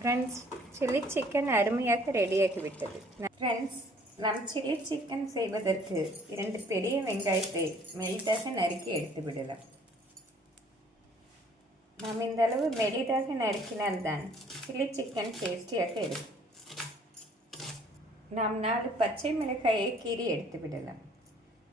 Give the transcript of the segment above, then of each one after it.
Friends, chilli chicken அருமையாக ரெடியாகிவிட்டது. Friends, நம் chilli chicken செய்வதற்கு 2 பெரிய வெங்காயத்தை மெலிதாக நறுக்கி எடுத்து விடலாம். நாம் இந்த அளவு மெலிதாக நறுக்கினால்தான் சில்லி சிக்கன் டேஸ்டியாக இருக்கும். நாம் 4 பச்சை மிளகாயை கீறி எடுத்து விடலாம்.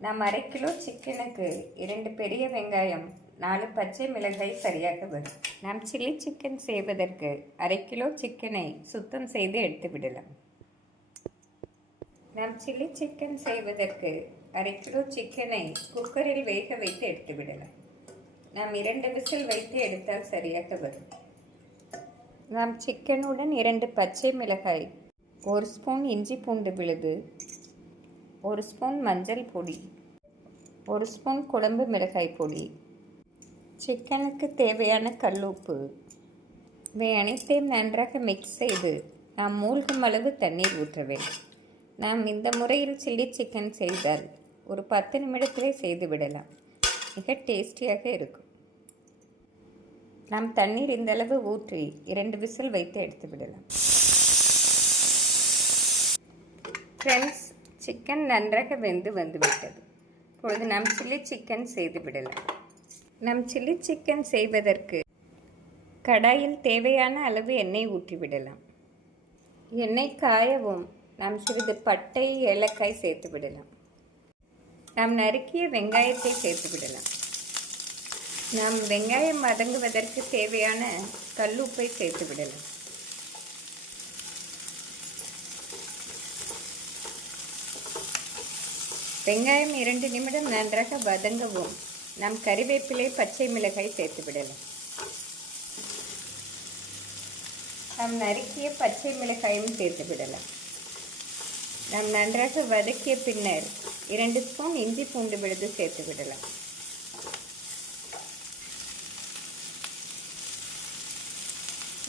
நாம் 1/2 கிலோ சிக்கனுக்கு 2 பெரிய வெங்காயம் 4 பச்சை மிளகாய் சரியாக வரும். நாம் சில்லி சிக்கன் செய்வதற்கு 1/2 கிலோ சிக்கனை சுத்தம் செய்து எடுத்து விடலாம். நாம் சில்லி சிக்கன் செய்வதற்கு 1/2 கிலோ சிக்கனை குக்கரில் வேக வைத்து எடுத்து விடலாம். நாம் 2 விசில் வைத்து எடுத்தால் சரியாக வரும். நாம் சிக்கனுடன் 2 பச்சை மிளகாய், 1 ஸ்பூன் இஞ்சி பூண்டு விழுது, 1 ஸ்பூன் மஞ்சள் பொடி, 1 ஸ்பூன் குழம்பு மிளகாய் பொடி, சிக்கனுக்கு தேவையான கல்லுப்பு, இவை அனைத்தையும் நன்றாக மிக்ஸ் செய்து நாம் மூழ்கும் அளவு தண்ணீர் ஊற்ற வேண்டும். நாம் இந்த முறையில் சில்லி சிக்கன் செய்தால் ஒரு 10 நிமிடத்திலே செய்து விடலாம். மிக டேஸ்டியாக இருக்கும். நாம் தண்ணீர் இந்த அளவு ஊற்றி 2 விசில் வைத்து எடுத்து விடலாம். ஃப்ரெண்ட்ஸ், சிக்கன் நன்றாக வெந்து வந்துவிட்டது. இப்பொழுது நாம் சில்லி சிக்கன் செய்து விடலாம். நாம் சில்லி சிக்கன் செய்வதற்கு கடாயில் தேவையான அளவு எண்ணெய் ஊற்றி விடலாம். எண்ணெய் காயவும் நாம் சிறிது பட்டை, ஏலக்காய் சேர்த்து விடலாம். நாம் நறுக்கிய வெங்காயத்தை சேர்த்து விடலாம். நாம் வெங்காயம் வதங்குவதற்கு தேவையான கல்லுப்பை சேர்த்து விடலாம். வெங்காயம் 2 நிமிடம் நன்றாக வதங்கவும் நாம் கறிவேப்பிலை, பச்சை மிளகாய் சேர்த்து விடலாம். நாம் நறுக்கிய பச்சை மிளகாயும் சேர்த்து விடலாம். நாம் நன்றாக வதக்கிய பின்னர் 2 ஸ்பூன் இஞ்சி பூண்டு விழுது சேர்த்து விடலாம்.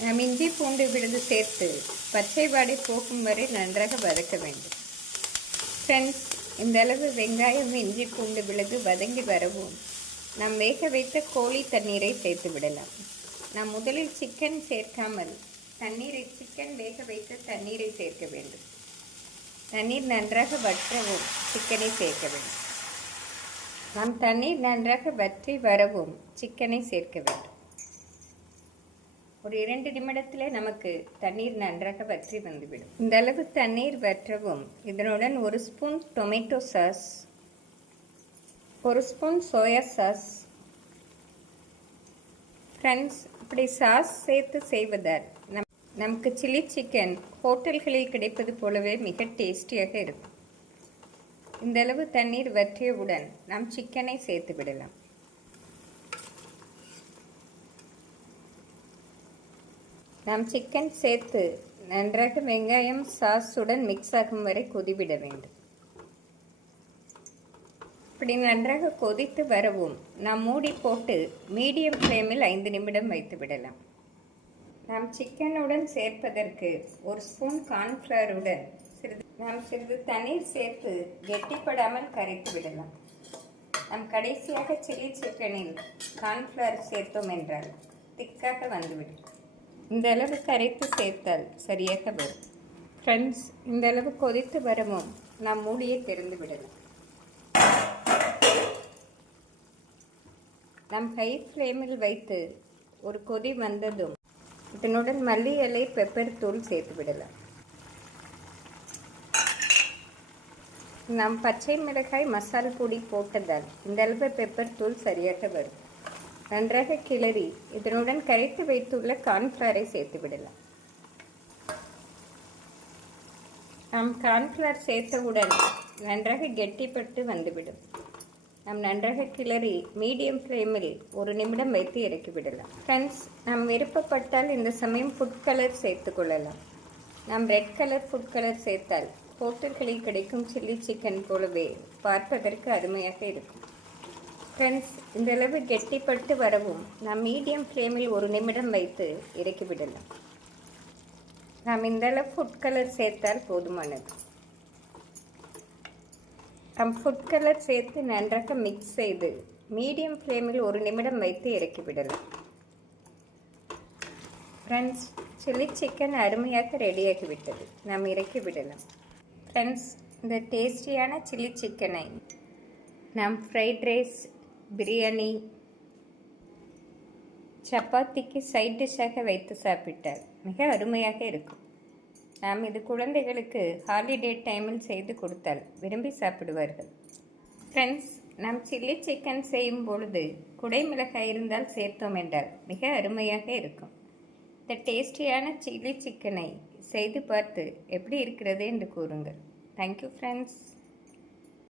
நாம் இஞ்சி பூண்டு விழுது சேர்த்து பச்சை வாடை போகும் வரை நன்றாக வதக்க வேண்டும். ஃப்ரெண்ட்ஸ், இந்த அளவு வெங்காயம், இஞ்சி பூண்டு விழுது வதங்கி வரவும் நாம் வேக வைத்த கோழி தண்ணீரை சேர்த்து விடலாம். நாம் முதலில் சிக்கன் சேர்க்காமல் சிக்கன் வேக வைத்த தண்ணீரை சேர்க்க வேண்டும். தண்ணீர் நன்றாக வற்றவும் சிக்கனை சேர்க்க வேண்டும். நாம் தண்ணீர் நன்றாக வற்றி வரவும் சிக்கனை சேர்க்க வேண்டும். ஒரு 2 நிமிடத்தில் நமக்கு தண்ணீர் நன்றாக வற்றி வந்துவிடும். இந்த அளவு தண்ணீர் வற்றவும் இதனுடன் 1 spoon tomato sauce, 1 spoon soya sauce. Friends, இப்படி சாஸ் சேர்த்து செய்வதால் நமக்கு சில்லி சிக்கன் ஹோட்டல்களில் கிடைப்பது போலவே மிக டேஸ்டியாக இருக்கும். இந்த அளவு தண்ணீர் வற்றியவுடன் நாம் சிக்கனை சேர்த்து விடலாம். நாம் சிக்கன் சேர்த்து நன்றாக வெங்காயம் சாஸுடன் மிக்ஸ் ஆகும் வரை கொதிவிட வேண்டும். இப்படி நன்றாக கொதித்து வரவும் நாம் மூடி போட்டு மீடியம் ஃப்ளேமில் 5 நிமிடம் வைத்து விடலாம். நாம் சிக்கனுடன் சேர்ப்பதற்கு 1 ஸ்பூன் கார்ன்ஃப்ளவருடன் சிறிது தண்ணீர் சேர்த்து கெட்டிப்படாமல் கரைத்து விடலாம். நாம் கடைசியாக சில்லி சிக்கனில் கார்ன்ஃப்ளவர் சேர்த்தோம் என்றால் திக்காக வந்துவிடும். இந்த அளவு கரைத்து சேர்த்தால் சரியாக வரும். ஃப்ரெண்ட்ஸ், இந்த அளவு கொதித்து வரவும் நாம் மூடியை திறந்து விடலாம். நாம் ஹை ஃப்ளேமில் வைத்து ஒரு கொதி வந்ததும் இதனுடன் மல்லி இலை, பெப்பர் தூள் சேர்த்து விடலாம். நாம் பச்சை மிளகாய், மசால் பொடி போட்டதால் இந்த அளவு பெப்பர் தூள் சரியாக வரும். நன்றாக கிளறி இதனுடன் கரைத்து வைத்துள்ள கார்ன்ஃப்ளவரை சேர்த்து விடலாம். நாம் கார்ன்ஃப்ளவர் சேர்த்தவுடன் நன்றாக கெட்டிப்பட்டு வந்துவிடும். நாம் நன்றாக கிளறி மீடியம் ஃப்ளேமில் 1 நிமிடம் வைத்து இறக்கி விடலாம். ஃப்ரெண்ட்ஸ், நாம் விருப்பப்பட்டால் இந்த சமயம் ஃபுட் கலர் சேர்த்து கொள்ளலாம். நாம் ரெட் கலர் ஃபுட் கலர் சேர்த்தால் ஹோட்டல்களில் கிடைக்கும் சில்லி சிக்கன் போலவே பார்ப்பதற்கு அருமையாக இருக்கும். ஃப்ரெண்ட்ஸ், இந்த அளவு கெட்டிப்பட்டு வரவும் நாம் மீடியம் ஃப்ளேமில் 1 நிமிடம் வைத்து இறக்கி விடலாம். நாம் இந்த அளவு ஃபுட் கலர் சேர்த்தால் போதுமானது. நாம் ஃபுட் கலர் சேர்த்து நன்றாக மிக்ஸ் செய்து மீடியம் ஃப்ளேமில் 1 நிமிடம் வைத்து இறக்கி விடலாம். ஃப்ரெண்ட்ஸ், சில்லி சிக்கன் அருமையாக ரெடியாகிவிட்டது. நாம் இறக்கி விடலாம். ஃப்ரெண்ட்ஸ், இந்த டேஸ்டியான சில்லி சிக்கனை நாம் ஃப்ரைட் ரைஸ், பிரியாணி, சப்பாத்திக்கு சைட் டிஷ்ஷாக வைத்து சாப்பிட்டால் மிக அருமையாக இருக்கும். நாம் இது குழந்தைகளுக்கு ஹாலிடே டைமில் செய்து கொடுத்தால் விரும்பி சாப்பிடுவார்கள். ஃப்ரெண்ட்ஸ், நாம் சில்லி சிக்கன் செய்யும் பொழுது குடைமிளகாய் இருந்தால் சேர்த்தோம் என்றால் மிக அருமையாக இருக்கும். இந்த டேஸ்டியான சில்லி சிக்கனை செய்து பார்த்து எப்படி இருக்கிறது என்று கூறுங்கள். Thank you friends.